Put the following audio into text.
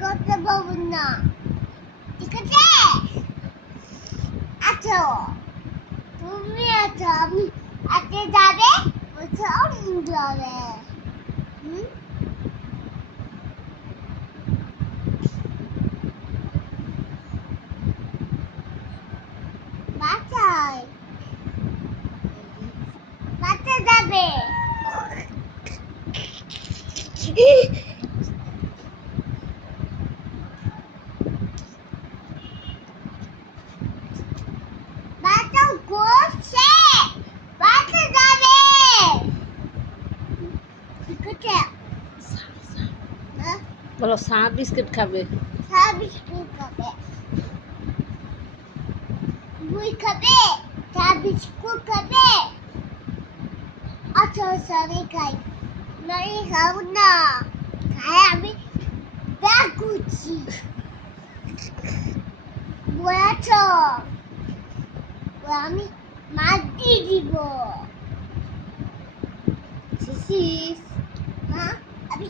করতে পারবো না, ঠিক আছে? আছো তুমি আছো, আমি আজকে যাবে কোথাও যাবে। হুম, বাসায় বাসা যাবে। বাসা করছে, বাসা যাবে, ঠিক আছে? হ্যাঁ, বলো চা বিস্কিট খাবে। চা বিস্কুট খাবে, মুই খাবে, চা বিস্কুট খাবে। আচ্ছা আচ্ছা আমি খাই, আমি খাবো না, খাই আমি ব্যাগ করছি। বলেছ আমি মাছ দিয়ে দিব। শিশিস, হ্যাঁ আমি